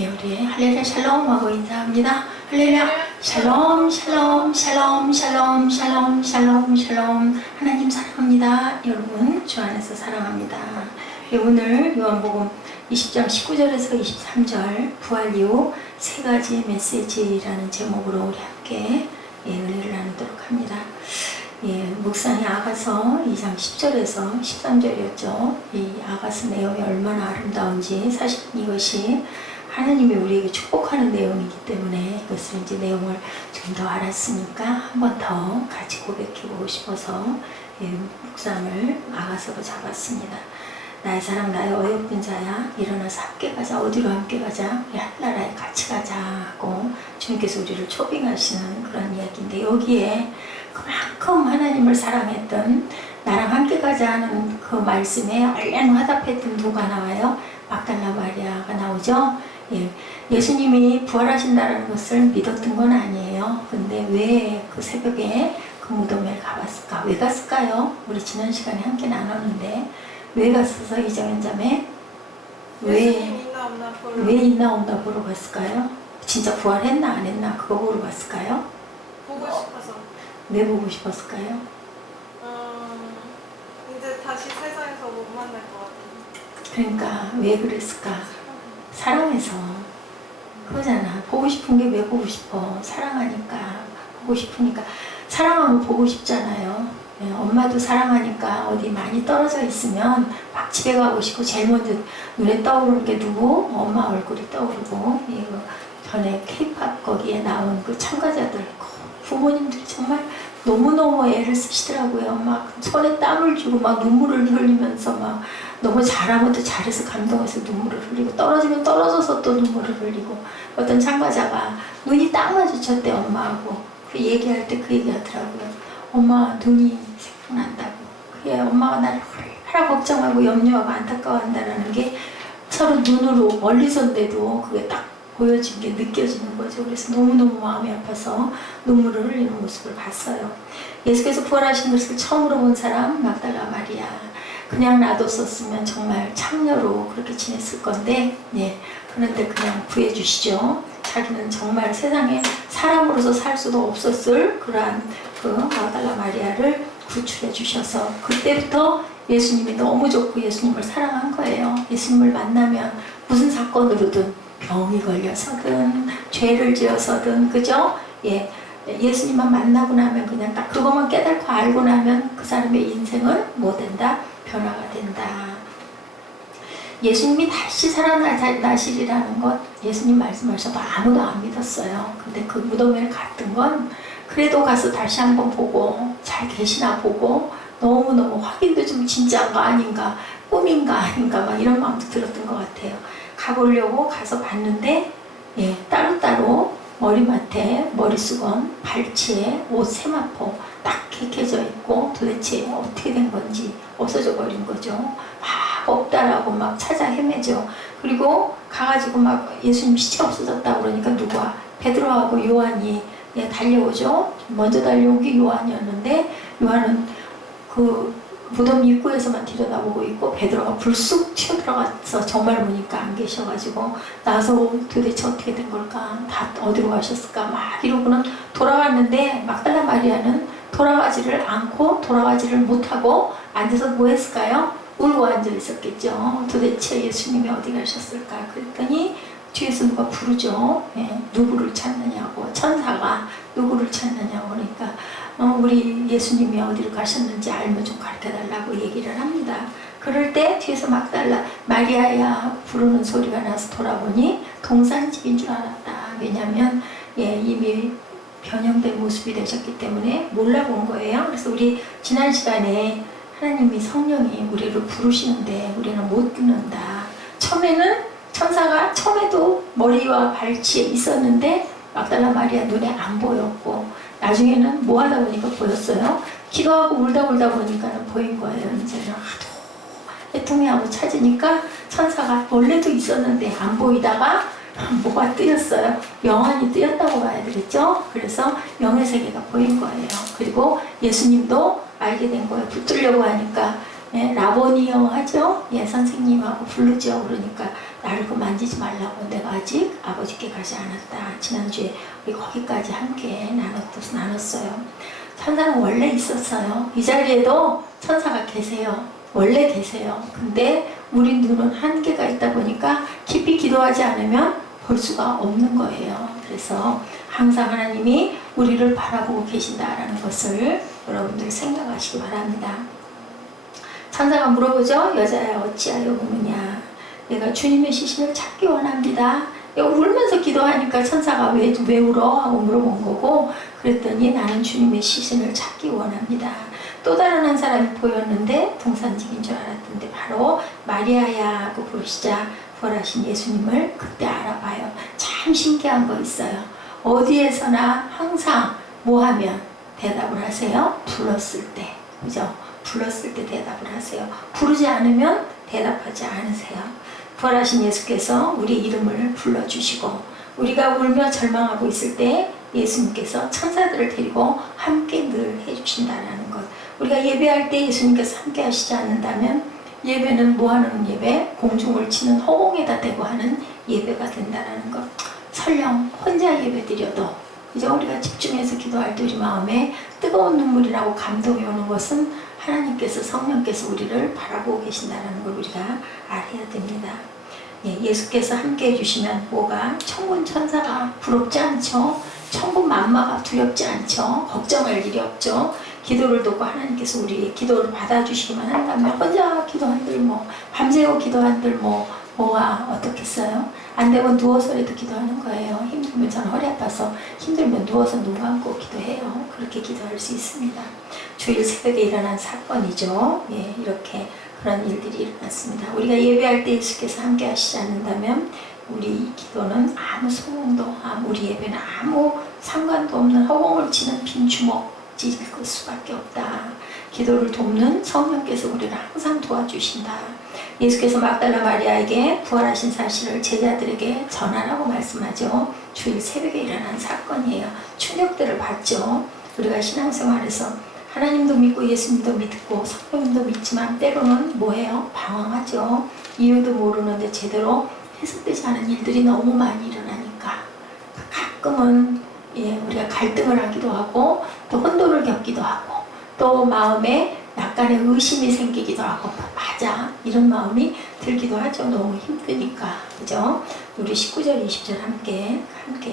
예, 우리 할렐루야 샬롬 하고 인사합니다. 할렐루야 샬롬 샬롬 샬롬 샬롬 샬롬 샬롬 샬롬. 하나님 사랑합니다. 여러분 주 안에서 사랑합니다. 예, 오늘 요한복음 20장 19절에서 23절 부활 이후 세 가지 메시지라는 제목으로 우리 함께 은혜를 나누도록 합니다. 예, 묵상이 아가서 2장 10절에서 13절이었죠. 이 아가서 내용이 얼마나 아름다운지 사실 이것이 하나님이 우리에게 축복하는 내용이기 때문에 이것을 이제 내용을 좀 더 알았으니까 한 번 더 같이 고백해보고 싶어서 묵상을 아가서로 잡았습니다. 나의 사랑 나의 어여쁜 자야 일어나서 함께 가자. 어디로 함께 가자? 우리 하늘나라에 같이 가자 하고 주님께서 우리를 초빙하시는 그런 이야기인데, 여기에 그만큼 하나님을 사랑했던 나랑 함께 가자 하는 그 말씀에 얼른 화답했던 누가 나와요? 막달라 마리아가 나오죠. 예수님이 부활하신다는 것을 믿었던 건 아니에요. 근데 왜 그 새벽에 그 무덤에 가봤을까? 왜 갔을까요? 우리 지난 시간에 함께 나눴는데 왜 갔어서 이정현 자매? 왜 있나 없나 보러 갔을까요? 진짜 부활했나 안 했나 그거 보러 갔을까요? 보고 싶어서. 왜 보고 싶었을까요? 이제 다시 세상에서 못 만날 것 같아요. 그러니까 왜 그랬을까? 사랑해서. 그거잖아. 보고 싶은 게 왜 보고 싶어? 사랑하니까. 보고 싶으니까. 사랑하면 보고 싶잖아요. 엄마도 사랑하니까 어디 많이 떨어져 있으면 막 집에 가고 싶고 제일 먼저 눈에 떠오르는 게 누구? 엄마 얼굴이 떠오르고, 이거 전에 K-pop 거기에 나온 그 참가자들, 부모님들이 정말 너무너무 애를 쓰시더라고요. 막 손에 땀을 주고 막 눈물을 흘리면서 막 너무 잘하면 또 잘해서 감동해서 눈물을 흘리고, 떨어지면 떨어져서 또 눈물을 흘리고, 어떤 참가자가 눈이 딱 마주쳤대 엄마하고. 그 얘기할 때 그 얘기 하더라고요. 엄마 눈이 생각난다고. 그게 엄마가 나를 얼마나 걱정하고 염려하고 안타까워한다는 게 서로 눈으로 멀리서인데도 그게 딱 보여진 게 느껴지는 거죠. 그래서 너무너무 마음이 아파서 눈물을 흘리는 모습을 봤어요. 예수께서 부활하신 것을 처음으로 본 사람 막달라 마리아. 그냥 놔뒀었으면 정말 창녀로 그렇게 지냈을 건데, 그런데 그냥 구해주시죠. 자기는 정말 세상에 사람으로서 살 수도 없었을 그러한 그 막달라 마리아를 구출해 주셔서 그때부터 예수님이 너무 좋고 예수님을 사랑한 거예요. 예수님을 만나면 무슨 사건으로든, 병이 걸려서든 죄를 지어서든, 그죠? 예수님만 만나고 나면 그냥 딱 그것만 깨닫고 알고 나면 그 사람의 인생은 뭐 된다? 변화가 된다. 예수님이 다시 살아나시리라는 것, 예수님 말씀하셔도 아무도 안 믿었어요. 근데 그 무덤에 갔던 건 그래도 가서 다시 한번 보고 잘 계시나 보고 너무너무 확인도 좀 진짜인가 아닌가, 꿈인가 아닌가 막 이런 마음도 들었던 것 같아요. 가보려고 가서 봤는데 따로따로 머리맡에 머리수건, 발치에 옷 세마포 딱 개켜져 있고 도대체 어떻게 된 건지 없어져 버린 거죠. 막 없다라고 막 찾아 헤매죠. 그리고 가가지고 막 예수님 시체 없어졌다고 그러니까 누가? 베드로하고 요한이 달려오죠. 먼저 달려온 게 요한이었는데, 요한은 그 무덤 입구에서만 들여다보고 있고 베드로가 불쑥 튀어들어가서 정말 보니까 안 계셔가지고 나서 도대체 어떻게 된 걸까? 다 어디로 가셨을까? 막 이러고는 돌아갔는데 막달라 마리아는 돌아가지를 않고 돌아가지를 못하고 앉아서 뭐 했을까요? 울고 앉아 있었겠죠. 도대체 예수님이 어디 가셨을까? 그랬더니 뒤에서 누가 부르죠. 누구를 찾느냐고. 천사가 누구를 찾느냐고. 그러니까 우리 예수님이 어디로 가셨는지 알면 좀 가르쳐달라고 얘기를 합니다. 그럴 때 뒤에서 막달라 마리아야 부르는 소리가 나서 돌아보니 동산집인 줄 알았다. 왜냐하면 이미 변형된 모습이 되셨기 때문에 몰라본 거예요. 그래서 우리 지난 시간에 하나님이 성령이 우리를 부르시는데 우리는 못 듣는다. 처음에는 천사가 처음에도 머리와 발치에 있었는데 막달라 마리아 눈에 안 보였고, 나중에는 뭐 하다 보니까 보였어요. 기도하고 울다 보니까는 보인 거예요. 이제는 하도 애통해하고 찾으니까 천사가 원래도 있었는데 안 보이다가 뭐가 뜨였어요. 영안이 뜨였다고 봐야 되겠죠. 그래서 영의 세계가 보인 거예요. 그리고 예수님도 알게 된 거예요. 붙들려고 하니까 라보니요 하죠. 선생님하고 부르죠. 그러니까 나를 그 만지지 말라고 내가 아직 아버지께 가지 않았다. 지난주에 우리 거기까지 함께 나눴어요. 천사는 원래 있었어요. 이 자리에도 천사가 계세요. 원래 계세요. 근데 우리 눈은 한계가 있다 보니까 깊이 기도하지 않으면 볼 수가 없는 거예요. 그래서 항상 하나님이 우리를 바라보고 계신다라는 것을 여러분들 생각하시기 바랍니다. 천사가 물어보죠. 여자야 어찌하여 우느냐. 내가 주님의 시신을 찾기 원합니다. 울면서 기도하니까 천사가 왜 울어? 하고 물어본 거고, 그랬더니 나는 주님의 시신을 찾기 원합니다. 또 다른 한 사람이 보였는데 동산직인 줄 알았던데 바로 마리아야 하고 부르시자 부활하신 예수님을 그때 알아봐요. 참 신기한 거 있어요. 어디에서나 항상 뭐 하면 대답을 하세요? 불렀을 때. 그죠? 불렀을 때 대답을 하세요. 부르지 않으면 대답하지 않으세요. 부활하신 예수께서 우리 이름을 불러주시고, 우리가 울며 절망하고 있을 때 예수님께서 천사들을 데리고 함께 늘 해주신다는 것. 우리가 예배할 때 예수님께서 함께 하시지 않는다면 예배는 뭐하는 예배? 공중을 치는 허공에다 대고 하는 예배가 된다는 것. 설령 혼자 예배 드려도 이제 우리가 집중해서 기도할 때 우리 마음에 뜨거운 눈물이라고 감동이 오는 것은 하나님께서, 성령께서 우리를 바라보고 계신다는 걸 우리가 알아야 됩니다. 예수께서 함께 해주시면 뭐가? 천군 천사가 부럽지 않죠? 천군 만마가 두렵지 않죠? 걱정할 일이 없죠? 기도를 듣고 하나님께서 우리의 기도를 받아주시기만 한다면 혼자 기도한들 밤새고 기도한들 뭐가 어떻겠어요? 안 되면 누워서라도 기도하는 거예요. 힘들면, 저는 허리 아파서 힘들면 누워서 눈 감고 기도해요. 그렇게 기도할 수 있습니다. 주일 새벽에 일어난 사건이죠. 이렇게 그런 일들이 일어났습니다. 우리가 예배할 때 예수께서 함께 하시지 않는다면 우리 기도는 아무 소용도, 우리 예배는 아무 상관도 없는 허공을 치는 빈 주먹질 수밖에 없다. 기도를 돕는 성령께서 우리를 항상 도와주신다. 예수께서 막달라 마리아에게 부활하신 사실을 제자들에게 전하라고 말씀하죠. 주일 새벽에 일어난 사건이에요. 충격들을 받죠. 우리가 신앙생활에서 하나님도 믿고 예수님도 믿고 성령님도 믿지만 때로는 뭐해요? 방황하죠. 이유도 모르는데 제대로 해석되지 않은 일들이 너무 많이 일어나니까 가끔은 우리가 갈등을 하기도 하고 또 혼돈을 겪기도 하고 또 마음에 약간의 의심이 생기기도 하고 맞아 이런 마음이 들기도 하죠. 너무 힘드니까. 그죠? 우리 19절 20절 함께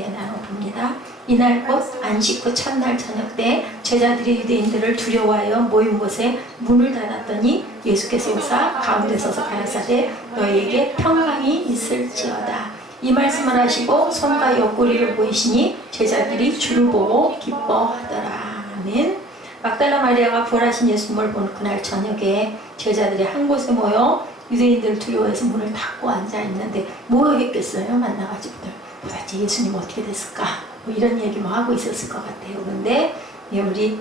나눠봅니다. 이날 곧 안식 후 첫날 저녁 때 제자들이 유대인들을 두려워하여 모인 곳에 문을 닫았더니 예수께서 오사 가운데 서서 가라사대 너희에게 평강이 있을지어다. 이 말씀을 하시고 손과 옆구리를 보이시니 제자들이 주를 보고 기뻐하더라. 아멘. 막달라 마리아가 부활하신 예수님을 본 그날 저녁에 제자들이 한 곳에 모여 유대인들을 두려워해서 문을 닫고 앉아있는데 뭐 했겠어요? 만나가지고들 도대체 예수님 어떻게 됐을까? 이런 얘기 하고 있었을 것 같아요. 그런데 우리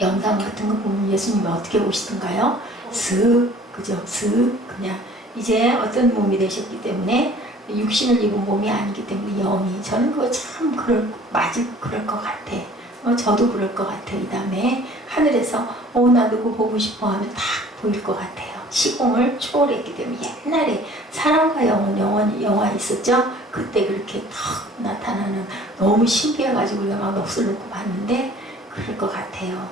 영상 같은 거 보면 예수님이 어떻게 오시던가요? 그죠? 그냥 이제 어떤 몸이 되셨기 때문에 육신을 입은 몸이 아니기 때문에 영이, 저는 그거 참 그럴 것 같아. 저도 그럴 것 같아요. 이 다음에 하늘에서 나 누구 보고 싶어 하면 딱 보일 것 같아요. 시공을 초월했기 때문에. 옛날에 사람과 영화 있었죠? 그때 그렇게 탁 나타나는, 너무 신기해가지고 우리가 막 넋을 놓고 봤는데 그럴 것 같아요.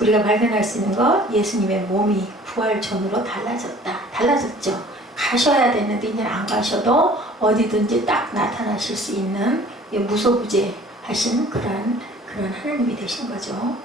우리가 발견할 수 있는 거, 예수님의 몸이 부활 전으로 달라졌죠. 가셔야 되는데 이제 안 가셔도 어디든지 딱 나타나실 수 있는 무소부재하신 그런 하나님이 되신 거죠.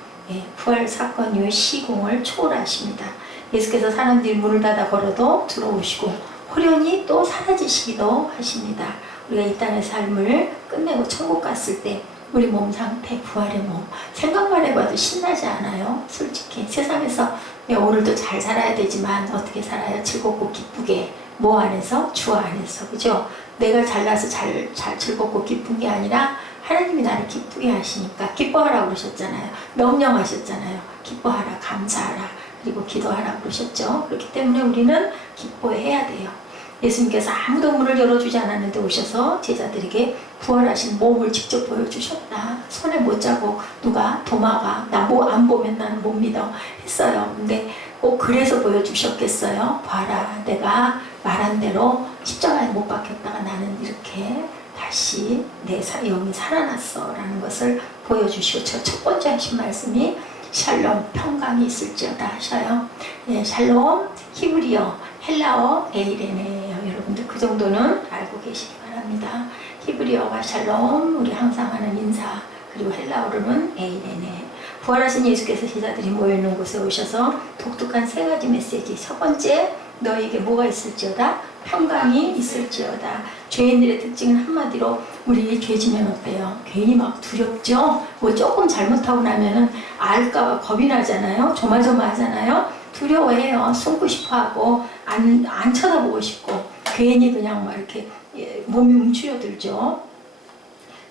부활 사건 이후에 시공을 초월하십니다. 예수께서 사람들이 문을 닫아 걸어도 들어오시고 호련히 또 사라지시기도 하십니다. 우리가 이 땅의 삶을 끝내고 천국 갔을 때 우리 몸 상태, 부활의 몸, 생각만 해봐도 신나지 않아요? 솔직히 세상에서 오늘도 잘 살아야 되지만 어떻게 살아요? 즐겁고 기쁘게. 뭐 안에서? 주 안에서. 그죠? 내가 잘나서 잘 즐겁고 기쁜 게 아니라 하나님이 나를 기쁘게 하시니까 기뻐하라 그러셨잖아요. 명령하셨잖아요. 기뻐하라, 감사하라, 그리고 기도하라 그러셨죠. 그렇기 때문에 우리는 기뻐해야 돼요. 예수님께서 아무도 문을 열어주지 않았는데 오셔서 제자들에게 부활하신 몸을 직접 보여주셨다. 손에 못 자고 누가 도마가 나 뭐 안 보면 나는 못 믿어 했어요. 근데 꼭 그래서 보여주셨겠어요. 봐라, 내가 말한 대로 십자가에 못 박혔다가 나는 이렇게 다시 내 영이 살아났어 라는 것을 보여주시고, 첫 번째 하신 말씀이 샬롬 평강이 있을지어다 하셔요. 예, 샬롬 히브리어 헬라어 에이레네예요. 여러분들 그 정도는 알고 계시기 바랍니다. 히브리어가 샬롬, 우리 항상 하는 인사, 그리고 헬라어로는 에이레네. 부활하신 예수께서 제자들이 모여있는 곳에 오셔서 독특한 세 가지 메시지. 첫 번째, 너에게 뭐가 있을지어다? 평강이 있을지어다. 죄인들의 특징은 한마디로, 우리 죄지면 어때요? 괜히 막 두렵죠? 뭐 조금 잘못하고 나면은 알까봐 겁이 나잖아요? 조마조마하잖아요? 두려워해요. 숨고 싶어 하고, 안 쳐다보고 싶고, 괜히 그냥 막 이렇게 몸이 움츠려들죠.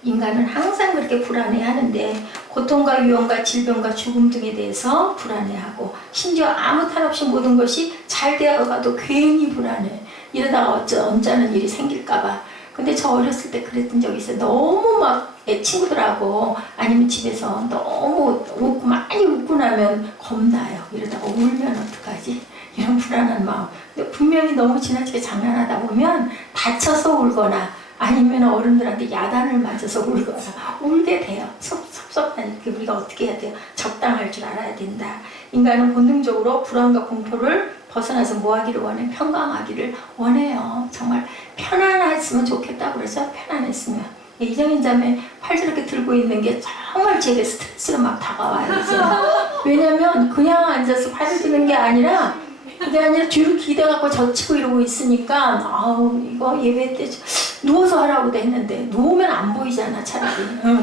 인간은 항상 그렇게 불안해하는데, 고통과 위험과 질병과 죽음 등에 대해서 불안해하고, 심지어 아무 탈 없이 모든 것이 잘 되어가도 괜히 불안해. 이러다가 언짢은 일이 생길까봐. 근데 저 어렸을 때 그랬던 적이 있어요. 너무 막 친구들하고 아니면 집에서 너무 웃고 많이 웃고 나면 겁나요. 이러다가 울면 어떡하지? 이런 불안한 마음. 근데 분명히 너무 지나치게 장난하다 보면 다쳐서 울거나 아니면 어른들한테 야단을 맞아서 울거나 울게 돼요. 섭섭하니까 우리가 어떻게 해야 돼요? 적당할 줄 알아야 된다. 인간은 본능적으로 불안과 공포를 벗어나서 뭐 하기를 원해? 평강하기를 원해요. 정말 편안했으면 좋겠다고 그래서 편안했으면. 이정인 자매 팔 저렇게 들고 있는 게 정말 제게 스트레스가 막 다가와요. 왜냐면 그냥 앉아서 팔을 드는 게 아니라, 그게 아니라 뒤로 기대갖고 젖히고 이러고 있으니까, 아우 이거 예배 때 누워서 하라고도 했는데 누우면 안 보이잖아. 차라리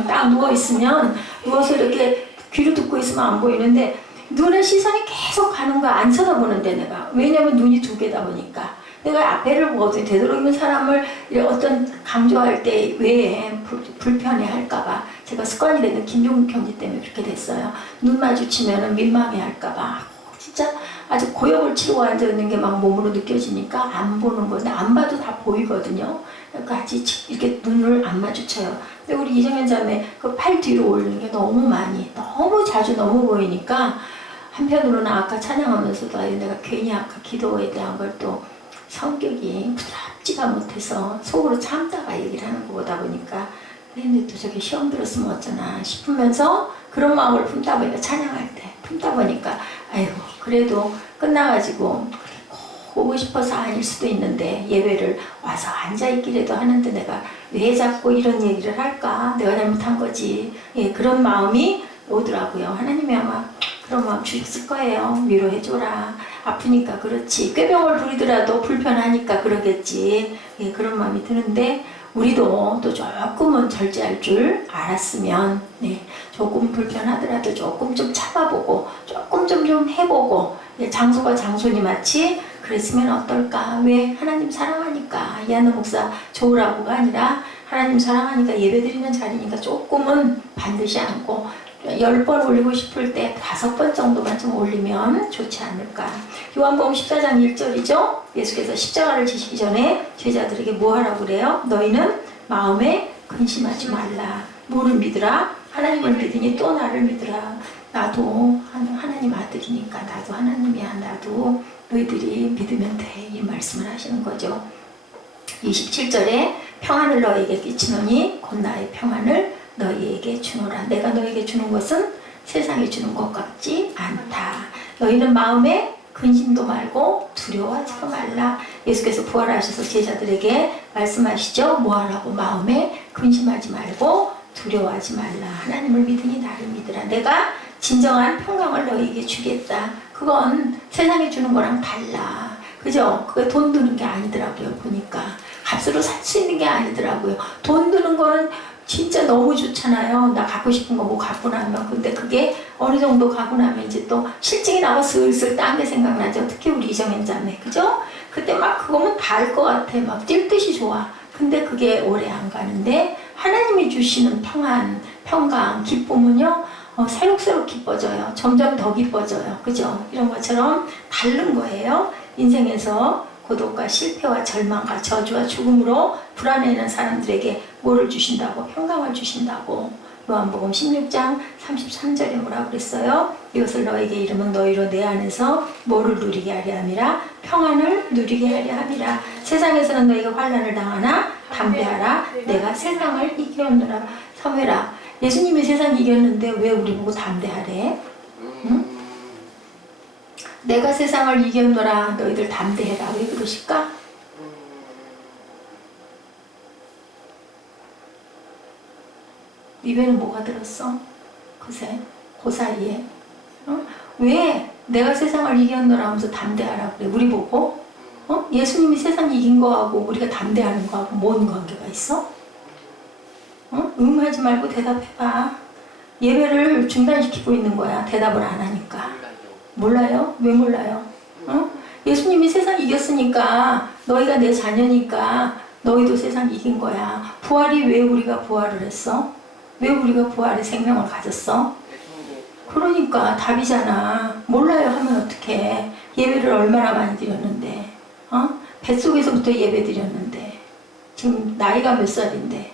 딱 누워있으면, 누워서 이렇게 귀로 듣고 있으면 안 보이는데 눈에 시선이 계속 가는 거야. 안 쳐다보는데 내가. 왜냐면 눈이 두 개다 보니까. 내가 앞에를 보거든요. 되도록이면 사람을 어떤 강조할 때 왜 불편해 할까봐. 제가 습관이 되는 김종국 형제 때문에 그렇게 됐어요. 눈 마주치면 민망해 할까봐. 진짜 아주 고역을 치르고 앉아있는 게 막 몸으로 느껴지니까 안 보는 건데, 안 봐도 다 보이거든요. 그러니까 아직 이렇게 눈을 안 마주쳐요. 근데 우리 이정현 자매 그 팔 뒤로 올리는 게 너무 많이, 너무 자주 너무 보이니까, 한편으로는 아까 찬양하면서도 내가 괜히 아까 기도에 대한 걸 또 성격이 부드럽지가 못해서 속으로 참다가 얘기를 하는 거다 보니까, 근데 또 저게 시험 들었으면 어쩌나 싶으면서 그런 마음을 품다 보니까, 찬양할 때 품다 보니까 아이고 그래도 끝나가지고 오고 싶어서 아닐 수도 있는데 예배를 와서 앉아있기라도 하는데 내가 왜 자꾸 이런 얘기를 할까? 내가 잘못한 거지. 예, 그런 마음이 오더라고요. 하나님이 아마 그런 마음 주셨을 거예요. 위로해줘라. 아프니까 그렇지. 꾀병을 부리더라도 불편하니까 그러겠지. 예, 그런 마음이 드는데, 우리도 또 조금은 절제할 줄 알았으면, 네, 조금 불편하더라도 조금 좀 참아보고 조금 좀 해보고, 예, 장소가 장소니 마치 그랬으면 어떨까. 왜? 하나님 사랑하니까. 이하나 목사 좋으라고가 아니라 하나님 사랑하니까, 예배드리는 자리니까 조금은 반드시 않고 10번 올리고 싶을 때 5번 정도만 좀 올리면 좋지 않을까. 요한복음 14장 1절이죠. 예수께서 십자가를 지시기 전에 제자들에게 뭐 하라고 그래요? 너희는 마음에 근심하지 말라. 뭐를 믿으라? 하나님을 믿으니 또 나를 믿으라. 나도 하나님 아들이니까 나도 하나님이야. 나도 너희들이 믿으면 돼. 이 말씀을 하시는 거죠. 27절에 평안을 너에게 끼치노니 곧 나의 평안을 너희에게 주노라. 내가 너에게 주는 것은 세상에 주는 것 같지 않다. 너희는 마음에 근심도 말고 두려워하지도 말라. 예수께서 부활하셔서 제자들에게 말씀하시죠. 뭐하라고? 마음에 근심하지 말고 두려워하지 말라. 하나님을 믿으니 나를 믿으라. 내가 진정한 평강을 너희에게 주겠다. 그건 세상에 주는 거랑 달라. 그죠? 그게 돈 드는 게 아니더라고요. 보니까 값으로 살 수 있는 게 아니더라고요. 돈 드는 거는 진짜 너무 좋잖아요. 나 갖고 싶은 거 뭐 갖고 나면. 근데 그게 어느 정도 가고 나면 이제 또 실증이 나고 슬슬 딴 게 생각나죠. 특히 우리 이정현 자매. 그죠? 그때 막 그거면 다 알 것 같아. 막 뛸 듯이 좋아. 근데 그게 오래 안 가는데, 하나님이 주시는 평안, 평강, 기쁨은요, 새록새록 기뻐져요. 점점 더 기뻐져요. 그죠? 이런 것처럼 다른 거예요. 인생에서 고독과 실패와 절망과 저주와 죽음으로 불안해하는 사람들에게 뭐를 주신다고? 평강을 주신다고. 요한복음 16장 33절에 뭐라고 그랬어요? 이것을 너에게 이르면 너희로 내 안에서 뭐를 누리게 하려 함이라? 평안을 누리게 하려 함이라. 세상에서는 너희가 환난을 당하나 담대하라. 내가 세상을 이겼노라. 사무엘아, 예수님이 세상 이겼는데 왜 우리 보고 담대하래? 응? 내가 세상을 이겼노라. 너희들 담대해라. 왜 그러실까? 입에는 뭐가 들었어? 그새 그 사이에 왜 내가 세상을 이겼노라 하면서 담대하라 그래? 우리 보고 예수님이 세상 이긴 거하고 우리가 담대하는 거하고 뭔 관계가 있어? 하지 말고 대답해봐. 예배를 중단시키고 있는 거야. 대답을 안 하니까. 몰라요? 왜 몰라요? 예수님이 세상 이겼으니까 너희가 내 자녀니까 너희도 세상 이긴 거야. 부활이 왜 우리가 부활을 했어? 왜 우리가 부활의 생명을 가졌어? 그러니까 답이잖아. 몰라요 하면 어떡해. 예배를 얼마나 많이 드렸는데 뱃속에서부터 예배 드렸는데 지금 나이가 몇 살인데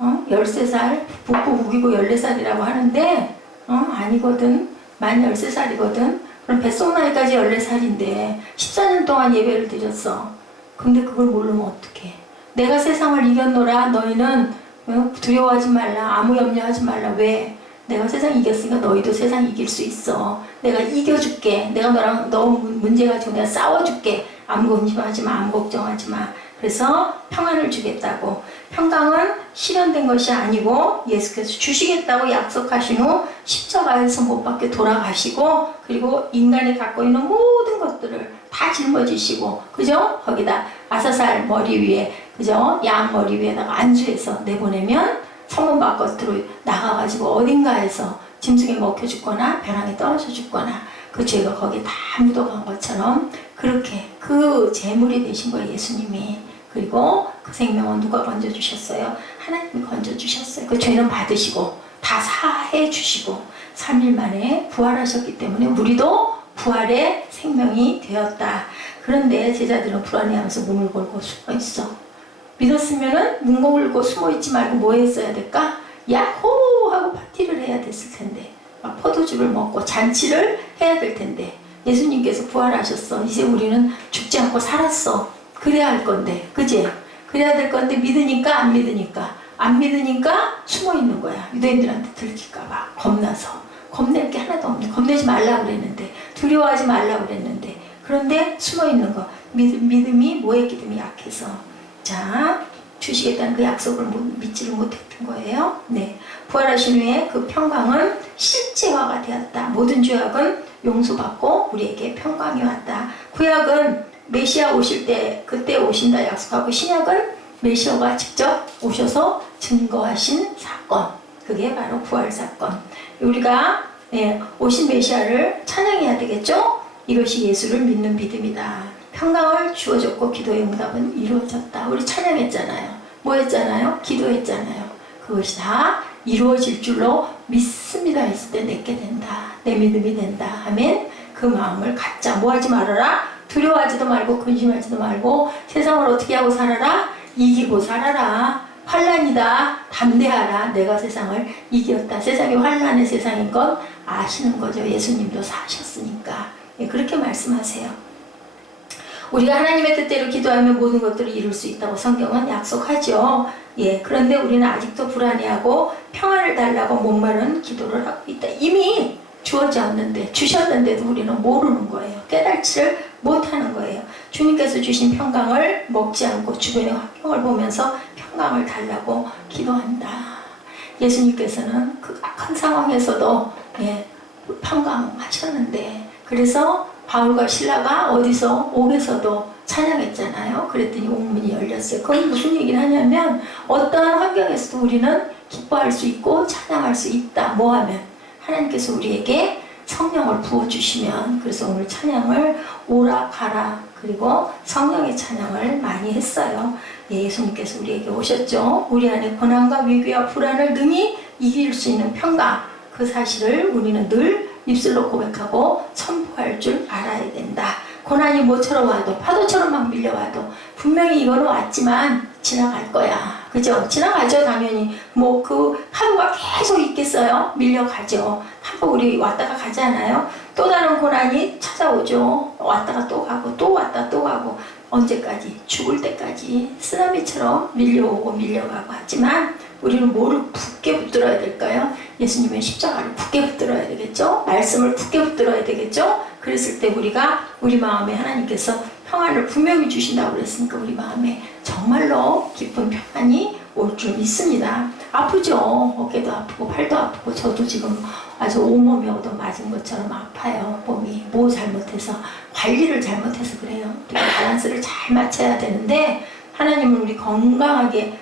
13살 북부 우기고 14살이라고 하는데 아니거든. 만 13살이거든. 그럼 뱃속 나이까지 14살인데 14년 동안 예배를 드렸어. 근데 그걸 모르면 어떡해. 내가 세상을 이겼노라. 너희는 두려워하지 말라. 아무 염려하지 말라. 왜? 내가 세상 이겼으니까 너희도 세상 이길 수 있어. 내가 이겨줄게. 내가 너랑 너 문제 가지고 내가 싸워줄게. 아무 근심하지 마. 아무 걱정하지 마. 그래서 평안을 주겠다고. 평강은 실현된 것이 아니고 예수께서 주시겠다고 약속하신 후 십자가에서 못 박혀 돌아가시고 그리고 인간이 갖고 있는 모든 것들을 다 짊어지시고 그죠? 거기다 아사살 머리 위에 그죠? 양 머리 위에다가 안주해서 내보내면 성문 바깥으로 나가가지고 어딘가에서 짐승에 먹혀 죽거나 벼랑에 떨어져 죽거나 그 죄가 거기에 다 묻어간 것처럼 그렇게 그 제물이 되신 거예요 예수님이. 그리고 그 생명은 누가 건져주셨어요? 하나님이 건져주셨어요. 그 죄는 받으시고 다 사해 주시고 3일 만에 부활하셨기 때문에 우리도 부활의 생명이 되었다. 그런데 제자들은 불안해하면서 문을 걸고 숨어 있어. 믿었으면은 문 걸고 숨어 있지 말고 뭐 했어야 될까? 야호 하고 파티를 해야 됐을 텐데 막 포도주를 먹고 잔치를 해야 될 텐데 예수님께서 부활하셨어. 이제 우리는 죽지 않고 살았어. 그래야 할 건데, 그지? 그래야 될 건데 믿으니까 안 믿으니까 안 믿으니까 숨어 있는 거야. 유대인들한테 들킬까봐 겁나서. 겁낼 게 하나도 없네. 겁내지 말라고 그랬는데 두려워하지 말라고 그랬는데 그런데 숨어 있는 거. 믿음이 뭐의 기름이 약해서 자 주시겠다는 그 약속을 믿지를 못했던 거예요. 네, 부활하신 후에 그 평강은 실제화가 되었다. 모든 죄악은 용서받고 우리에게 평강이 왔다. 구약은 메시아 오실 때 그때 오신다 약속하고 신약은 메시아가 직접 오셔서 증거하신 사건. 그게 바로 부활 사건. 우리가 오신 메시아를 찬양해야 되겠죠? 이것이 예수를 믿는 믿음이다. 평강을 주어졌고 기도의 응답은 이루어졌다. 우리 찬양했잖아요. 뭐 했잖아요? 기도했잖아요. 그것이 다 이루어질 줄로 믿습니다 했을 때 내게 된다. 내 믿음이 된다. 아멘. 그 마음을 갖자. 뭐 하지 말아라? 두려워하지도 말고 근심하지도 말고 세상을 어떻게 하고 살아라? 이기고 살아라. 환난이다. 담대하라. 내가 세상을 이겼다. 세상이 환난의 세상인 건 아시는 거죠. 예수님도 사셨으니까. 그렇게 말씀하세요. 우리가 하나님의 뜻대로 기도하면 모든 것들을 이룰 수 있다고 성경은 약속하죠. 그런데 우리는 아직도 불안해하고 평안을 달라고 목마른 기도를 하고 있다. 이미 주어졌는데 주셨는데도 우리는 모르는 거예요. 깨달지를 못하는 거예요. 주님께서 주신 평강을 먹지 않고 주변의 환경을 보면서 평강을 달라고 기도한다. 예수님께서는 그 악한 상황에서도 평강하셨는데 그래서 바울과 실라가 어디서 옥에서도 찬양했잖아요. 그랬더니 옥문이 열렸어요. 그건 무슨 얘기를 하냐면 어떠한 환경에서도 우리는 기뻐할 수 있고 찬양할 수 있다. 뭐 하면? 하나님께서 우리에게 성령을 부어주시면. 그래서 오늘 찬양을 오라 가라 그리고 성령의 찬양을 많이 했어요. 예수님께서 우리에게 오셨죠. 우리 안에 고난과 위기와 불안을 능히 이길 수 있는 평강, 그 사실을 우리는 늘 입술로 고백하고 선포할 줄 알아야 된다. 고난이 뭐처럼 와도 파도처럼 막 밀려와도 분명히 이거는 왔지만 지나갈 거야. 그죠? 지나가죠, 당연히. 뭐 그 하루가 계속 있겠어요? 밀려가죠. 한번 우리 왔다가 가잖아요. 또 다른 고난이 찾아오죠. 왔다가 또 가고 또 왔다 또 가고 언제까지? 죽을 때까지 쓰나미처럼 밀려오고 밀려가고 하지만 우리는 뭐를 굳게 붙들어야 될까요? 예수님은 십자가를 굳게 붙들어야 되겠죠? 말씀을 굳게 붙들어야 되겠죠? 그랬을 때 우리가 우리 마음에 하나님께서 평안을 분명히 주신다고 그랬으니까 우리 마음에 정말로 깊은 평안이 올 줄 믿습니다. 아프죠? 어깨도 아프고 팔도 아프고 저도 지금 아주 온몸이 얻어 맞은 것처럼 아파요. 몸이 뭐 잘못해서 관리를 잘못해서 그래요. 우리가 밸런스를 잘 맞춰야 되는데 하나님은 우리 건강하게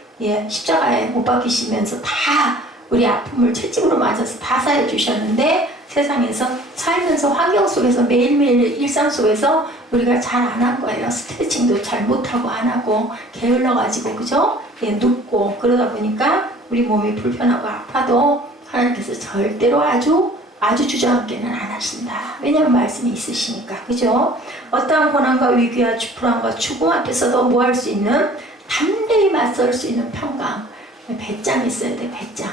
십자가에 못 박히시면서 다 우리 아픔을 채찍으로 맞아서 다 사해 주셨는데 세상에서 살면서 환경 속에서 매일매일 일상 속에서 우리가 잘 안 한 거예요. 스트레칭도 잘 못하고 안 하고 게을러가지고 그죠? 눕고 그러다 보니까 우리 몸이 불편하고 아파도 하나님께서 절대로 아주 주저앉게는 안 하신다. 왜냐하면 말씀이 있으시니까 그죠? 어떠한 고난과 위기와 불안과 죽음 앞에서도 뭐 할 수 있는 담대히 맞설 수 있는 평강 배짱이 있어야 돼. 배짱.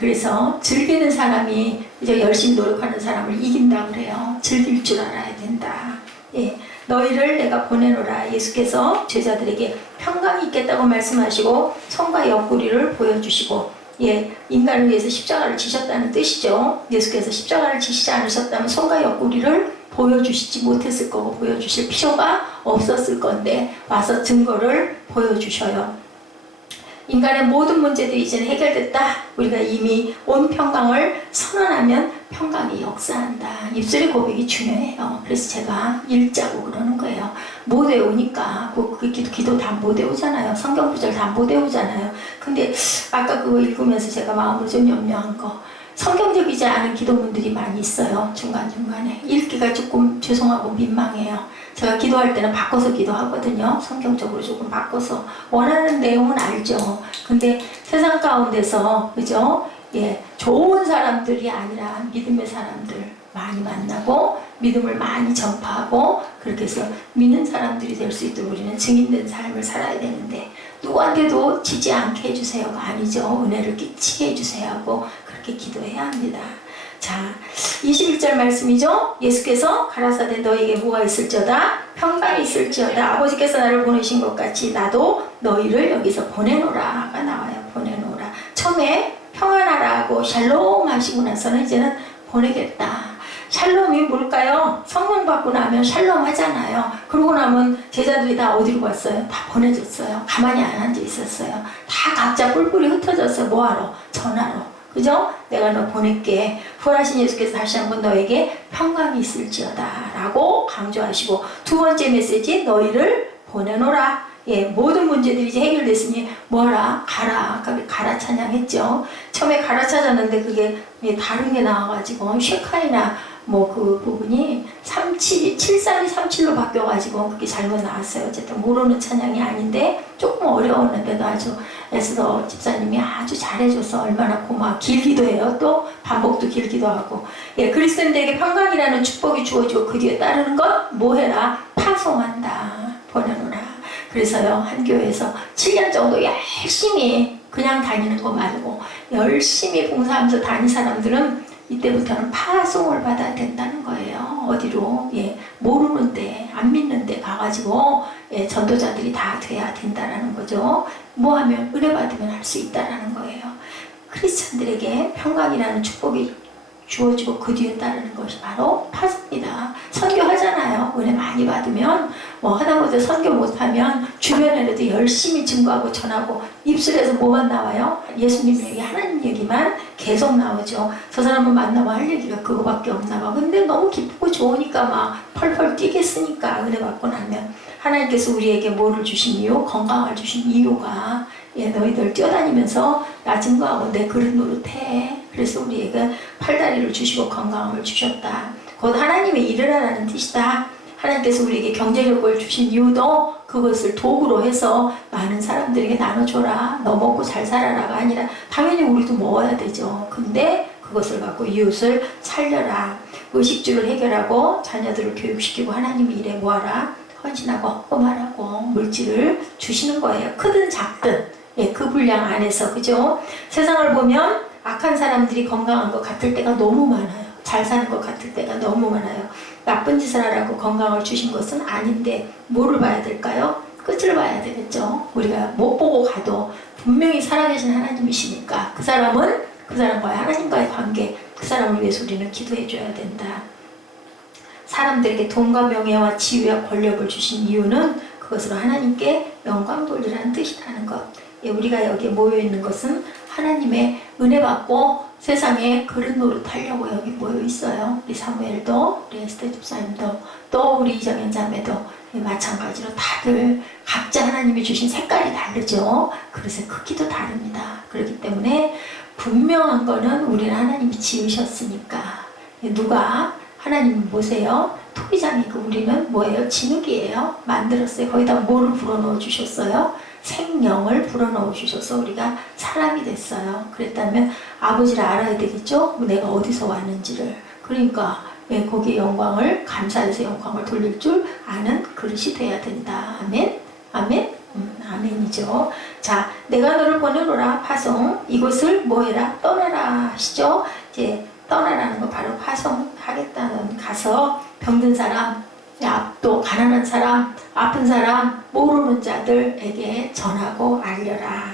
그래서 즐기는 사람이 이제 열심히 노력하는 사람을 이긴다 그래요. 즐길 줄 알아야 된다. 너희를 내가 보내노라. 예수께서 제자들에게 평강이 있겠다고 말씀하시고 손과 옆구리를 보여주시고 인간을 위해서 십자가를 지셨다는 뜻이죠. 예수께서 십자가를 지시지 않으셨다면 손과 옆구리를 보여주시지 못했을 거고 보여주실 필요가 없었을 건데 와서 증거를 보여주셔요. 인간의 모든 문제들이 이제는 해결됐다. 우리가 이미 온 평강을 선언하면 평강이 역사한다. 입술의 고백이 중요해요. 그래서 제가 읽자고 그러는 거예요. 못 외우니까 그 기도 다 못 외우잖아요. 성경 구절 다 못 외우잖아요. 근데 아까 그거 읽으면서 제가 마음으로 좀 염려한 거 성경적이지 않은 기도문들이 많이 있어요. 중간중간에 읽기가 조금 죄송하고 민망해요. 제가 기도할 때는 바꿔서 기도하거든요. 성경적으로 조금 바꿔서 원하는 내용은 알죠. 근데 세상 가운데서 그죠? 좋은 사람들이 아니라 믿음의 사람들 많이 만나고 믿음을 많이 전파하고 그렇게 해서 믿는 사람들이 될 수 있도록 우리는 증인된 삶을 살아야 되는데 누구한테도 지지 않게 해주세요가 아니죠. 은혜를 끼치게 해주세요 하고 그렇게 기도해야 합니다. 자, 21절 말씀이죠. 예수께서 가라사대 너에게 뭐가 있을지어다 평강이 있을지어다 아버지께서 나를 보내신 것 같이 나도 너희를 여기서 보내노라가 나와요. 보내노라. 처음에 평안하라고 샬롬 하시고 나서는 이제는 보내겠다. 샬롬이 뭘까요? 성령 받고 나면 샬롬 하잖아요. 그러고 나면 제자들이 다 어디로 갔어요? 다 보내줬어요. 가만히 안 앉아 있었어요. 다 각자 뿔뿔이 흩어졌어요. 뭐하러? 전하러. 그죠? 내가 너 보낼게. 부활하신 예수께서 다시 한번 너에게 평강이 있을지어다 라고 강조하시고 두 번째 메시지 너희를 보내노라. 모든 문제들이 이제 해결됐으니 뭐하라? 가라. 아까 가라 찬양했죠. 처음에 가라 찾았는데 그게 다른 게 나와가지고 쉐카이나 뭐 그 부분이 7337로 바뀌어가지고 그게 잘못 나왔어요. 어쨌든 모르는 찬양이 아닌데 조금 어려웠는데도 아주 에스더 집사님이 아주 잘해줘서 얼마나 고마워. 길기도 해요. 또 반복도 길기도 하고. 그리스도인들에게 평강이라는 축복이 주어지고 그 뒤에 따르는 것 뭐해라? 파송한다. 보내노라. 그래서요 한 교회에서 7년 정도 열심히 그냥 다니는 거 말고 열심히 봉사하면서 다닌 사람들은 이때부터는 파송을 받아야 된다는 거예요. 어디로? 모르는데 안 믿는데 가가지고 전도자들이 다 돼야 된다라는 거죠. 뭐 하면 은혜 받으면 할 수 있다라는 거예요. 크리스천들에게 평강이라는 축복이 주어지고 그 뒤에 따르는 것이 바로 파송입니다. 선교하잖아요. 은혜 많이 받으면 뭐 하다못해 선교 못하면 주변에라도 열심히 증거하고 전하고 입술에서 뭐만 나와요? 예수님 얘기, 하나님 얘기만 계속 나오죠. 저 사람을 만나면 할 얘기가 그거밖에 없나 봐. 근데 너무 기쁘고 좋으니까 막 펄펄 뛰겠으니까 은혜 받고 나면 하나님께서 우리에게 뭐를 주신 이유? 건강을 주신 이유가 너희들 뛰어다니면서 나 증거하고 내 그릇 노릇해. 그래서 우리에게 팔다리를 주시고 건강을 주셨다. 곧 하나님의 일을 하라는 뜻이다. 하나님께서 우리에게 경제력을 주신 이유도 그것을 도구로 해서 많은 사람들에게 나눠줘라. 너 먹고 잘 살아라가 아니라 당연히 우리도 먹어야 되죠. 근데 그것을 갖고 이웃을 살려라. 의식주를 해결하고 자녀들을 교육시키고 하나님의 일에 뭐하라? 헌신하고 헌금하라고 물질을 주시는 거예요. 크든 작든 예, 그 분량 안에서, 그죠? 세상을 보면 악한 사람들이 건강한 것 같을 때가 너무 많아요. 잘 사는 것 같을 때가 너무 많아요. 나쁜 짓을 하라고 건강을 주신 것은 아닌데 뭐를 봐야 될까요? 끝을 봐야 되겠죠. 우리가 못 보고 가도 분명히 살아계신 하나님이시니까 그 사람은 그 사람과의 하나님과의 관계, 그 사람을 위해서 우리는 기도해 줘야 된다. 사람들에게 돈과 명예와 지위와 권력을 주신 이유는 그것으로 하나님께 영광 돌리라는 뜻이라는 것. 예, 우리가 여기에 모여 있는 것은 하나님의 은혜 받고 세상에 그릇 노릇하려고 여기 모여 있어요. 우리 사무엘도, 우리 에스테 집사님도, 또 우리 이정현 자매도 예, 마찬가지로 다들 각자 하나님이 주신 색깔이 다르죠. 그릇의 크기도 다릅니다. 그렇기 때문에 분명한 거는 우리는 하나님이 지으셨으니까 예, 누가 하나님은 보세요. 토기장이고 우리는 뭐예요? 진흙이에요. 만들었어요. 거기다 뭐를 불어넣어 주셨어요? 생명을 불어넣어 주셔서 우리가 사람이 됐어요. 그랬다면 아버지를 알아야 되겠죠? 내가 어디서 왔는지를. 그러니까 예, 거기에 영광을 감사해서 영광을 돌릴 줄 아는 그릇이 돼야 된다. 아멘? 아멘? 아멘이죠. 자, 내가 너를 보내노라 파송 이곳을 뭐해라? 떠나라 하시죠? 이제 떠나라는 거 바로 파송하겠다는 가서 병든 사람, 또 가난한 사람, 아픈 사람, 모르는 자들에게 전하고 알려라.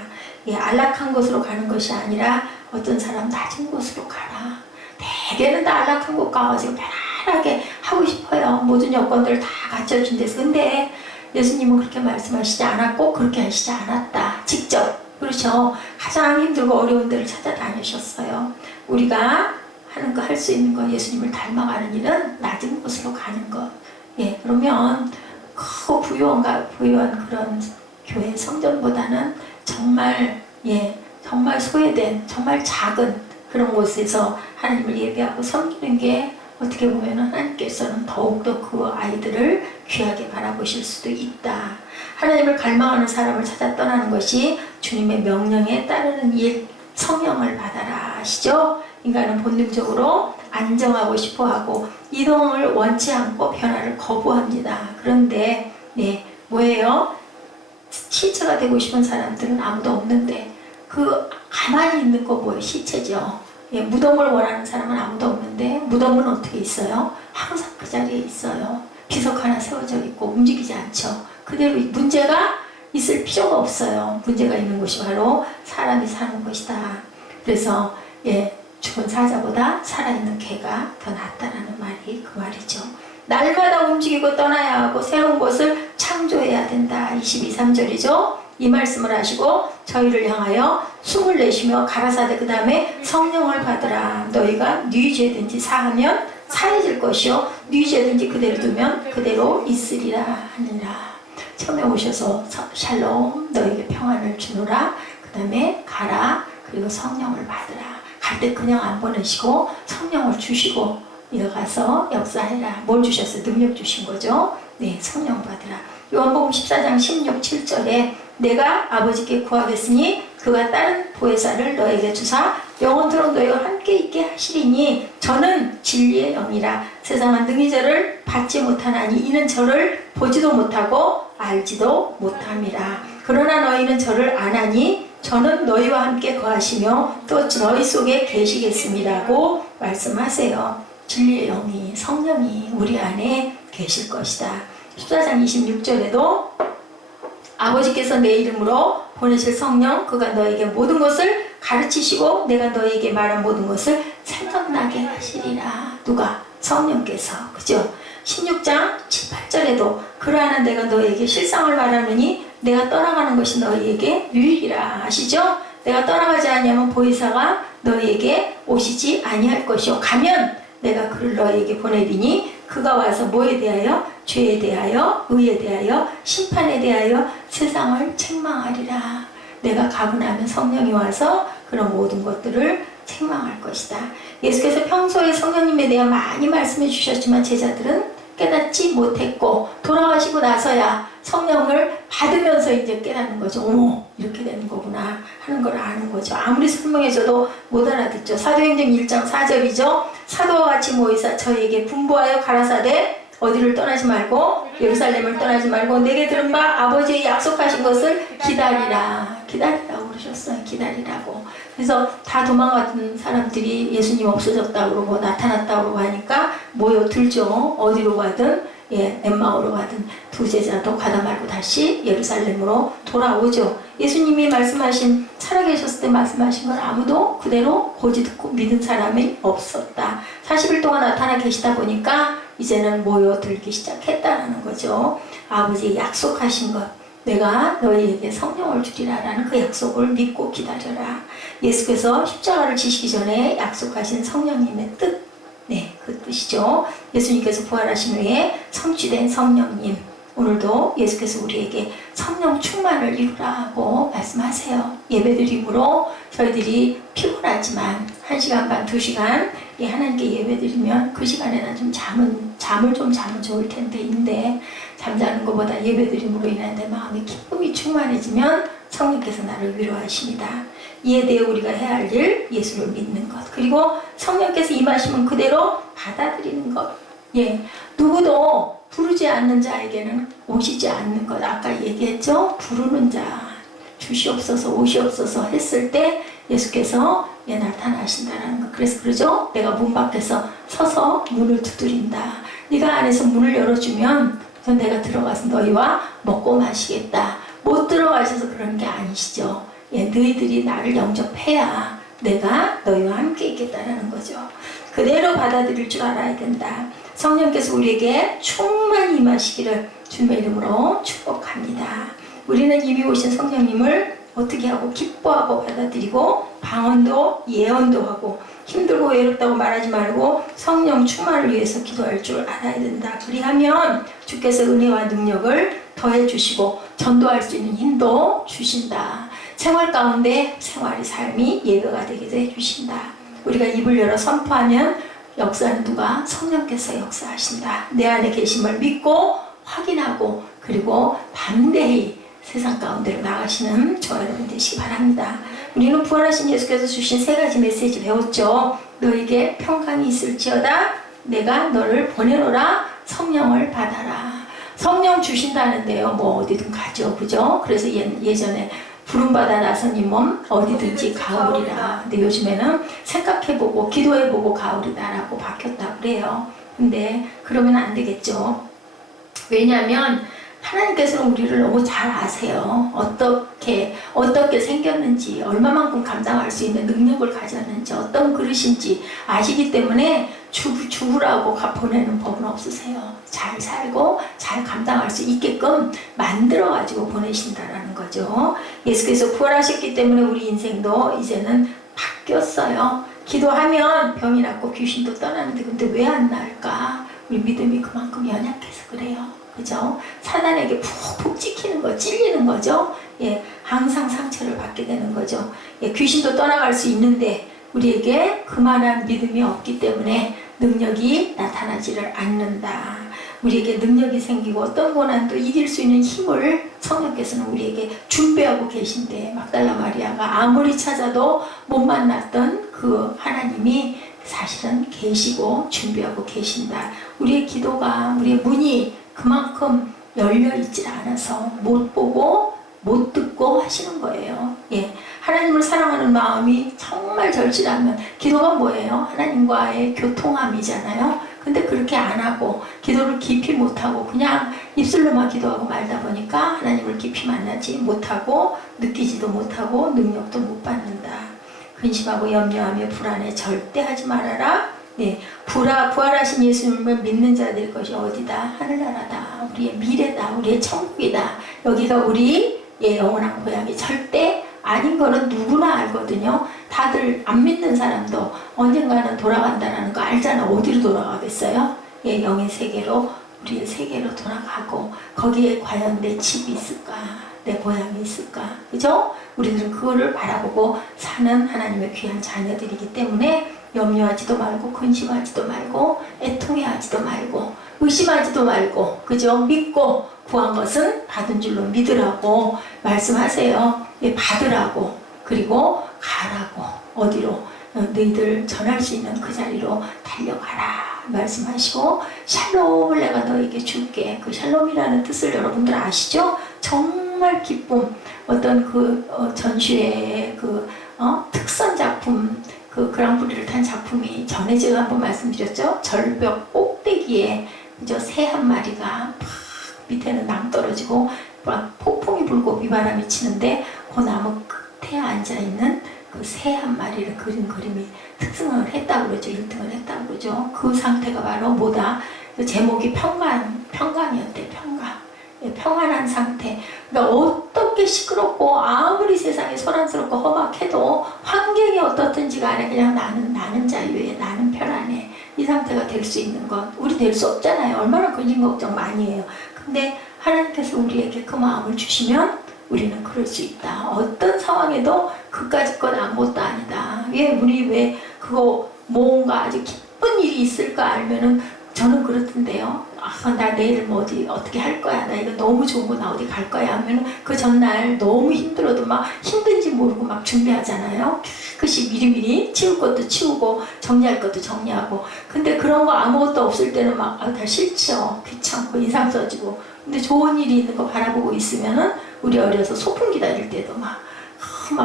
예, 안락한 곳으로 가는 것이 아니라 어떤 사람 낮은 곳으로 가라. 대개는 다 안락한 곳 가가지고 편안하게 하고 싶어요. 모든 여건들 다 갖춰진 데서. 근데 예수님은 그렇게 말씀하시지 않았고 그렇게 하시지 않았다. 직접 그렇죠. 가장 힘들고 어려운 데를 찾아다니셨어요. 우리가 하는 거, 할 수 있는 거, 예수님을 닮아가는 일은 낮은 곳으로 가는 것. 예, 그러면 크고 부유한 그런 교회 성전보다는 정말, 예, 정말 소외된, 정말 작은 그런 곳에서 하나님을 예배하고 섬기는 게 어떻게 보면 하나님께서는 더욱더 그 아이들을 귀하게 바라보실 수도 있다. 하나님을 갈망하는 사람을 찾아 떠나는 것이 주님의 명령에 따르는 일, 성령을 받아라 하시죠. 인간은 본능적으로 안정하고 싶어하고 이동을 원치 않고 변화를 거부합니다. 그런데 네, 뭐예요? 시체가 되고 싶은 사람들은 아무도 없는데 그 가만히 있는 거 뭐예요? 시체죠. 예, 무덤을 원하는 사람은 아무도 없는데 무덤은 어떻게 있어요? 항상 그 자리에 있어요. 비석 하나 세워져 있고 움직이지 않죠. 그대로 문제가 있을 필요가 없어요. 문제가 있는 곳이 바로 사람이 사는 곳이다. 그래서 예, 죽은 사자보다 살아있는 개가 더 낫다라는 말이 그 말이죠. 날마다 움직이고 떠나야 하고 새로운 곳을 창조해야 된다. 22, 3절이죠. 이 말씀을 하시고 저희를 향하여 숨을 내쉬며 가라사대 그 다음에 성령을 받으라. 너희가 네 죄든지 사하면 사해질 것이요 네 죄든지 그대로 두면 그대로 있으리라 하니라. 처음에 오셔서 샬롬 너에게 평안을 주노라. 그 다음에 가라. 그리고 성령을 받으라. 갈 때 그냥 안 보내시고 성령을 주시고 이어가서 역사해라. 뭘 주셨어요? 능력 주신 거죠. 네, 성령 받으라. 요한복음 14장 16, 7절에 내가 아버지께 구하겠으니 그가 다른 보혜사를 너에게 주사 영원토록 너희와 함께 있게 하시리니 저는 진리의 영이라. 세상은 능히 저를 받지 못하나니 이는 저를 보지도 못하고 알지도 못함이라. 그러나 너희는 저를 아나니 저는 너희와 함께 거하시며 또 너희 속에 계시겠음이라고 말씀하세요. 진리의 영이, 성령이 우리 안에 계실 것이다. 14장 26절에도 아버지께서 내 이름으로 보내실 성령 그가 너에게 모든 것을 가르치시고 내가 너에게 말한 모든 것을 생각나게 하시리라. 누가? 성령께서. 그죠? 16장 7, 8절에도 그러하는 내가 너에게 실상을 말하느니 내가 떠나가는 것이 너희에게 유익이라 하시죠? 내가 떠나가지 아니하면 보혜사가 너희에게 오시지 아니할 것이요 가면 내가 그를 너희에게 보내리니 그가 와서 뭐에 대하여? 죄에 대하여, 의에 대하여, 심판에 대하여 세상을 책망하리라. 내가 가고 나면 성령이 와서 그런 모든 것들을 책망할 것이다. 예수께서 평소에 성령님에 대해 많이 말씀해 주셨지만 제자들은 깨닫지 못했고 돌아가시고 나서야 성령을 받으면서 이제 깨닫는 거죠. 어머, 이렇게 되는 거구나 하는 걸 아는 거죠. 아무리 설명해줘도 못 알아듣죠. 사도행전 1장 4절이죠. 사도와 같이 모이사 저에게 분부하여 가라사대 어디를 떠나지 말고 예루살렘을 떠나지 말고 내게 들은 바 아버지의 약속하신 것을 기다리라. 기다리라고 그러셨어요. 기다리라고. 그래서 다 도망갔던 사람들이 예수님 없어졌다고 그러고 나타났다고 그러고 하니까 모여들죠. 어디로 가든 엠마오로 가든 두 제자도 가다 말고 다시 예루살렘으로 돌아오죠. 예수님이 말씀하신 살아계셨을 때 말씀하신 건 아무도 그대로 고지 듣고 믿은 사람이 없었다. 40일 동안 나타나 계시다 보니까 이제는 모여들기 시작했다는 거죠. 아버지 약속하신 것, 내가 너희에게 성령을 주리라라는 그 약속을 믿고 기다려라. 예수께서 십자가를 지시기 전에 약속하신 성령님의 뜻, 그 뜻이죠. 예수님께서 부활하신 후에 성취된 성령님, 오늘도 예수께서 우리에게 성령 충만을 이루라고 말씀하세요. 예배드림으로 저희들이 피곤하지만 1시간 반, 2시간 하나님께 예배드리면 그 시간에는 좀 잠을 좀 자면 좋을 텐데 잠자는 것보다 예배드림으로 인한 내 마음의 기쁨이 충만해지면 성령께서 나를 위로하십니다. 이에 대해 우리가 해야 할 일, 예수를 믿는 것, 그리고 성령께서 임하시면 그대로 받아들이는 것. 누구도 부르지 않는 자에게는 오시지 않는 것. 아까 얘기했죠? 부르는 자, 주시옵소서, 오시옵소서 했을 때 예수께서 나타나신다는 것. 그래서 그러죠? 내가 문 밖에서 서서 문을 두드린다. 네가 안에서 문을 열어주면 내가 들어가서 너희와 먹고 마시겠다. 못 들어가셔서 그런 게 아니시죠. 너희들이 나를 영접해야 내가 너희와 함께 있겠다라는 거죠. 그대로 받아들일 줄 알아야 된다. 성령께서 우리에게 충만히 임하시기를 주님의 이름으로 축복합니다. 우리는 이미 오신 성령님을 어떻게 하고 기뻐하고 받아들이고 방언도 예언도 하고 힘들고 외롭다고 말하지 말고 성령 충만을 위해서 기도할 줄 알아야 된다. 그리하면 주께서 은혜와 능력을 더해 주시고 전도할 수 있는 힘도 주신다. 생활 가운데 생활의 삶이 예배가 되게 해주신다. 우리가 입을 열어 선포하면 역사는 누가? 성령께서 역사하신다. 내 안에 계심을 믿고 확인하고 그리고 담대히 세상 가운데로 나가시는 저와 여러분 되시기 바랍니다. 우리는 부활하신 예수께서 주신 3가지 메시지 배웠죠. 너에게 평강이 있을지어다. 내가 너를 보내노라. 성령을 받아라. 성령 주신다는데요. 뭐 어디든 가죠. 그죠? 그래서 예전에 부름받아 나선 이 몸 어디든지 가오리라. 근데 요즘에는 생각해보고 기도해보고 가오리다라고 바뀌었다고 그래요. 근데 그러면 안 되겠죠. 왜냐하면 하나님께서는 우리를 너무 잘 아세요. 어떻게 생겼는지, 얼마만큼 감당할 수 있는 능력을 가졌는지, 어떤 그릇인지 아시기 때문에 주부라고 보내는 법은 없으세요. 잘 살고 잘 감당할 수 있게끔 만들어가지고 보내신다라는 거죠. 예수께서 부활하셨기 때문에 우리 인생도 이제는 바뀌었어요. 기도하면 병이 낫고 귀신도 떠나는데 근데 왜 안 나을까? 우리 믿음이 그만큼 연약해서 그래요. 그죠? 사단에게 푹푹 찍히는 거, 찔리는 거죠. 항상 상처를 받게 되는 거죠. 귀신도 떠나갈 수 있는데 우리에게 그만한 믿음이 없기 때문에 능력이 나타나지를 않는다. 우리에게 능력이 생기고 어떤 고난도 이길 수 있는 힘을 성령께서는 우리에게 준비하고 계신데 막달라 마리아가 아무리 찾아도 못 만났던 그 하나님이 사실은 계시고 준비하고 계신다. 우리의 기도가, 우리의 문이 그만큼 열려 있질 않아서 못 보고 못 듣고 하시는 거예요. 하나님을 사랑하는 마음이 정말 절실하면 기도가 뭐예요? 하나님과의 교통함이잖아요. 근데 그렇게 안 하고 기도를 깊이 못하고 그냥 입술로만 기도하고 말다 보니까 하나님을 깊이 만나지 못하고 느끼지도 못하고 능력도 못 받는다. 근심하고 염려하며 불안해 절대 하지 말아라. 부활하신 예수님을 믿는 자들의 것이 어디다? 하늘나라다. 우리의 미래다. 우리의 천국이다. 여기가 우리 영원한 고향이 절대 아닌 거는 누구나 알거든요. 다들 안 믿는 사람도 언젠가는 돌아간다는 거 알잖아. 어디로 돌아가겠어요? 영의 세계로, 우리의 세계로 돌아가고 거기에 과연 내 집이 있을까? 내 고향이 있을까? 그죠? 우리들은 그거를 바라보고 사는 하나님의 귀한 자녀들이기 때문에 염려하지도 말고 근심하지도 말고 애통해하지도 말고 의심하지도 말고 그죠? 믿고 구한 것은 받은 줄로 믿으라고 말씀하세요. 받으라고 그리고 가라고 어디로 너희들 전할 수 있는 그 자리로 달려가라 말씀하시고 샬롬을 내가 너에게 줄게. 그 샬롬이라는 뜻을 여러분들 아시죠? 정말 정말 기쁨, 어떤 전시회의 특선 작품, 그랑프리를 탄 작품이 전에 제가 한번 말씀드렸죠. 절벽 꼭대기에 그저 새 한 마리가 막 밑에는 낭떠러지고 막 폭풍이 불고 비바람이 치는데 그 나무 끝에 앉아있는 그 새 한 마리를 그린 그림이 특승을 했다고 그러죠. 1등을 했다고 그러죠. 그 상태가 바로 뭐다? 그 제목이 평강이었대. 평안한 상태. 그러니까 어떻게 시끄럽고 아무리 세상이 소란스럽고 험악해도 환경이 어떻든지 간에 그냥 나는 자유에, 나는 편안해. 이 상태가 될 수 있는 것. 우리 될 수 없잖아요. 얼마나 근심 걱정 많이 해요. 근데 하나님께서 우리에게 그 마음을 주시면 우리는 그럴 수 있다. 어떤 상황에도 그까짓 건 아무것도 아니다. 우리 그거 뭔가 아주 기쁜 일이 있을까 알면은 저는 그렇던데요. 나 내일 어떻게 할 거야. 나 이거 너무 좋은 거 나 어디 갈 거야 하면 그 전날 너무 힘들어도 막 힘든지 모르고 막 준비하잖아요. 깨끗이 미리미리 치울 것도 치우고 정리할 것도 정리하고. 근데 그런 거 아무것도 없을 때는 막 다 싫죠. 귀찮고 인상 써지고. 근데 좋은 일이 있는 거 바라보고 있으면은 우리 어려서 소풍 기다릴 때도 막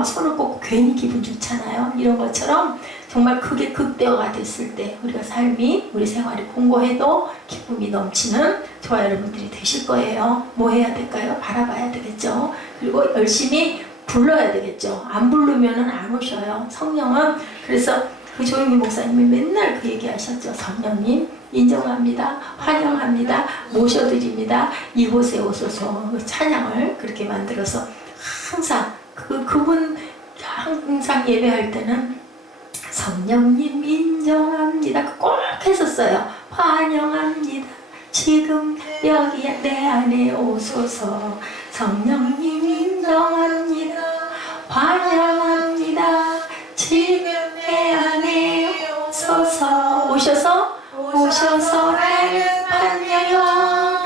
손을 꽂고 괜히 기분 좋잖아요. 이런 것처럼 정말 그게 극대화가 됐을 때 우리가 삶이, 우리 생활이 공고해도 기쁨이 넘치는 저와 여러분들이 되실 거예요. 뭐 해야 될까요? 바라봐야 되겠죠. 그리고 열심히 불러야 되겠죠. 안 부르면은 안 오셔요. 성령은. 그래서 그 조용히 목사님이 맨날 그 얘기 하셨죠. 성령님 인정합니다. 환영합니다. 모셔드립니다. 이곳에 오소서. 찬양을 그렇게 만들어서 항상 그분 항상 예배할 때는 성령님 인정합니다. 꼭 했었어요. 환영합니다. 지금 여기 내 안에 오소서. 성령님 인정합니다. 환영합니다. 지금 내 안에 오소서. 오셔서 나를 환영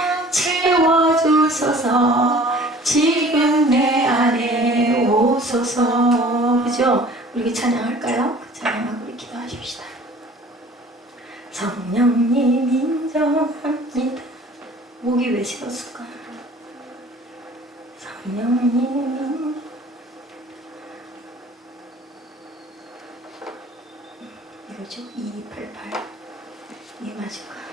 채워주소서. 지금 내 안에 오소서. 그죠? 우리 찬양할까요? 그 찬양하고 우리 기도하십시다. 성령님 인정합니다. 목이 왜 식었을까? 성령님 이거죠? 2288 이게 맞을까?